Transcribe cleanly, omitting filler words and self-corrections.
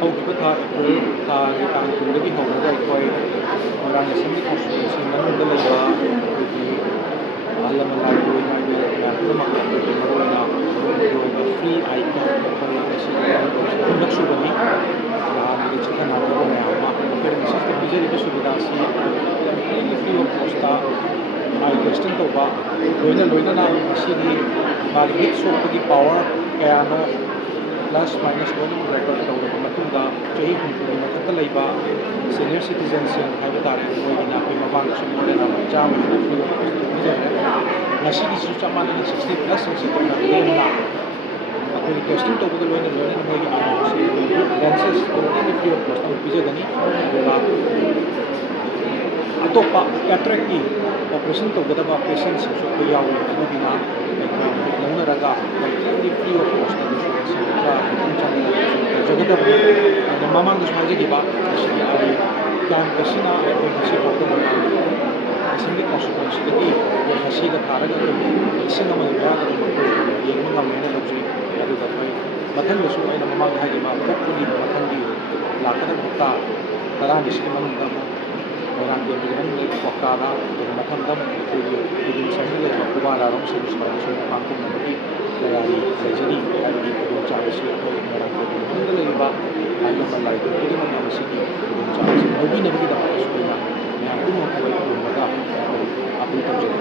ꯍꯧꯈꯤꯕ ꯊꯥ ꯑꯦꯄ꯭ꯔꯤꯜ ꯊꯥꯒꯤ ꯇꯥꯡ 2ꯗꯒꯤ ꯍꯧꯔꯒ ꯑꯩꯈꯣꯏ ꯃꯣꯏꯔꯥꯡ ꯑꯦꯁꯦꯝꯕ꯭ꯂꯤ ꯀꯣꯟꯁꯇꯤꯇ꯭ꯌꯨꯟꯁꯤ ꯃꯅꯨꯡꯗ ꯂꯩꯕ ꯑꯩꯈꯣꯏꯒꯤ ꯑꯍꯜ ꯂꯃꯟ ꯂꯥꯏꯔꯕ ꯏꯃꯥ ꯏꯕꯦꯜ ꯃꯌꯥꯝ ꯄꯨꯝꯅꯃꯛ ꯑꯩꯈꯣꯏꯒꯤ ꯃꯔꯨꯑꯣꯏꯅ ꯌꯣꯒ ꯐ꯭ꯔꯤ ꯑꯥꯏ ꯀꯦꯝꯞ ꯑꯩꯈꯣꯏ ꯉꯁꯤ ꯑꯍꯨꯝꯂꯛ ꯁꯨꯕꯅꯤ ꯅꯍꯥꯟꯒꯤ ꯆꯠꯊꯅꯕ ꯃꯌꯥꯝ ꯑꯃ ꯑꯩꯈꯣꯏꯅ ꯉꯁꯤꯁꯤꯗ ꯄꯤꯖꯔꯤꯕ ꯁꯨꯕꯤꯙꯥ ꯑꯁꯤ completely free of cost I testing ꯇꯧꯕ ꯂꯣꯏꯅꯅ ꯉꯁꯤꯒꯤ ꯃꯥꯒꯤ ꯃꯤꯠ ꯁꯣꯛꯄꯒꯤ ꯄꯋꯥꯔ ꯀꯌꯥꯅꯣ ꯄ꯭ꯂꯁ ꯃꯥꯏꯅꯁ ꯂꯣꯏꯅꯃꯛ ꯔꯦꯀꯣꯔꯠ ꯇꯧꯔꯕ ꯃꯇꯨꯡꯗ ꯆꯍꯤ 60ꯒꯤ ꯃꯊꯛꯇ ꯂꯩꯕ ꯁꯦꯅꯤꯌꯔ ꯁꯤꯇꯤꯖꯦꯟꯁꯤꯡ ꯍꯥꯏꯕ ꯇꯥꯔꯦ ꯃꯣꯏꯒꯤꯅ ꯑꯩꯈꯣꯏ ꯃꯃꯥꯡꯗꯁꯨ ꯃꯣꯔꯦꯅ ꯆꯥꯝꯃ ꯍꯦꯟꯅ ꯐ꯭ꯔꯤ ꯑꯣꯐ ꯀꯣꯁꯇ ꯄꯤꯖꯔꯦ ꯉꯁꯤꯒꯤꯁꯤꯁꯨ ꯆꯞ ꯃꯥꯟꯅꯅ 60 ꯄ꯭ꯂꯁꯁꯤꯡꯁꯤ ꯑꯩꯈꯣꯏꯅ ꯂꯦꯝꯅ ꯑꯩꯈꯣꯏꯒꯤ ꯇꯦꯁꯇꯤꯡ ꯇꯧꯕꯗ ꯂꯣꯏꯅꯅ ꯃꯣꯏꯒꯤ ꯑꯥꯏꯁꯤ ꯂꯦꯟꯁꯦꯁ ꯀꯝꯄ꯭ꯂꯤꯠꯂꯤ ꯐ꯭ꯔꯤ ꯑꯣꯐ ꯀꯣꯁꯇ ꯑꯃꯨꯛ ꯄꯤꯖꯒꯅꯤ ꯑꯗꯨꯒ ꯑꯇꯣꯞꯄ ꯀꯦꯇꯔꯦꯛꯀꯤ ꯑꯣꯄꯔꯦꯁꯟ ꯇꯧꯒꯗꯕ ꯄꯦꯁꯦꯟꯁꯤꯡꯁꯨ ꯑꯩꯈꯣꯏ ꯌꯥꯎꯏ ꯑꯗꯨꯒꯤꯅ ꯑꯩꯈꯣꯏ ꯂꯧꯅꯔꯒ ꯀꯝꯄ꯭ꯂꯤꯠꯂꯤ ꯐ꯭ꯔꯤ ꯑꯣꯐ ꯀꯣꯁꯇꯁꯨ ꯃꯁꯤ ꯈꯔ ꯃꯐꯝ ꯆꯥꯅ ꯇꯧꯖꯒꯗꯕꯅꯤ ꯑꯩꯅ ꯃꯃꯥꯡꯗꯁꯨ ꯍꯥꯏꯖꯈꯤꯕ ꯃꯁꯤꯒꯤ ꯑꯥꯏ ꯀꯦꯝꯞ ꯑꯁꯤꯅ ꯑꯩꯈꯣꯏ ꯉꯁꯤ ꯐꯥꯎꯕ ꯃꯃꯥꯡ ꯑꯦꯁꯦꯝꯕ꯭ꯂꯤ ꯀꯣꯟꯁꯇꯤꯇ꯭ꯌꯨꯟꯁꯤꯗꯒꯤ ꯑꯩꯈꯣꯏ ꯉꯁꯤꯒ ꯊꯥꯔꯒ ꯑꯩꯈꯣꯏ 1,000ꯒꯤ ꯃꯌꯥꯗ ꯑꯩꯈꯣꯏ ꯌꯦꯡꯕ ꯉꯝꯃꯦꯅ ꯂꯧꯖꯩ ꯑꯗꯨꯒ ꯑꯩꯈꯣꯏ ꯃꯊꯪꯗꯁꯨ ꯑꯩꯅ ꯃꯃꯥꯡꯗ ꯍꯥꯏꯈꯤꯕ ꯊꯣꯛꯄꯒꯤ ꯃꯊꯪꯒꯤ ꯂꯥꯛꯀꯗꯕ ꯍꯞꯇꯥ 10ꯅꯤꯁꯤꯒꯤ ꯃꯅꯨꯡꯗ ꯑꯃꯨꯛ ꯃꯣꯏꯔꯥꯡ ꯀꯦꯝꯞꯀꯤ ꯃꯅꯨꯡꯗ ꯂꯩꯕ ꯀ꯭ꯋꯥꯛꯇꯥꯗ ꯑꯗꯨꯒ ꯃꯊꯪꯗ ꯑꯩꯈꯣꯏꯒꯤ ꯋꯤꯗꯤꯟ ꯁꯥꯏꯠꯇ ꯂꯩꯕ ꯈꯨꯕꯥꯔꯥꯔꯣꯝꯁꯤꯡ ꯁꯨꯃꯥꯏꯅꯁꯨ ꯄꯥꯡꯊꯣꯛꯅꯕꯒꯤ ꯇꯌꯥꯔꯤ ꯂꯩꯖꯔꯤ ꯍꯥꯏꯕꯒꯤ ꯈꯨꯗꯣꯡꯆꯥꯕꯁꯤ ꯑꯩꯈꯣꯏ ꯃꯣꯏꯔꯥꯡ ꯀꯦꯝꯞꯀꯤ ꯃꯅꯨꯡꯗ ꯂꯩꯔꯤꯕ ꯑꯍꯜ ꯂꯃꯟ ꯂꯥꯏꯔꯕ ꯈꯨꯗꯤꯡꯃꯛꯅ ꯃꯁꯤꯒꯤ ꯈꯨꯗꯣꯡꯆꯥꯕꯁꯤ ꯂꯧꯕꯤꯅꯕꯒꯤꯗꯃꯛꯇꯁꯨ ꯑꯩꯅ ꯃꯌꯥꯝ ꯄꯨꯝꯅꯃꯛꯄꯨ ꯑꯩ ꯈꯨꯔꯨꯝꯃꯒ ꯑꯩꯈꯣꯏ ꯑꯄꯤꯜ ꯇꯧꯖꯔꯤ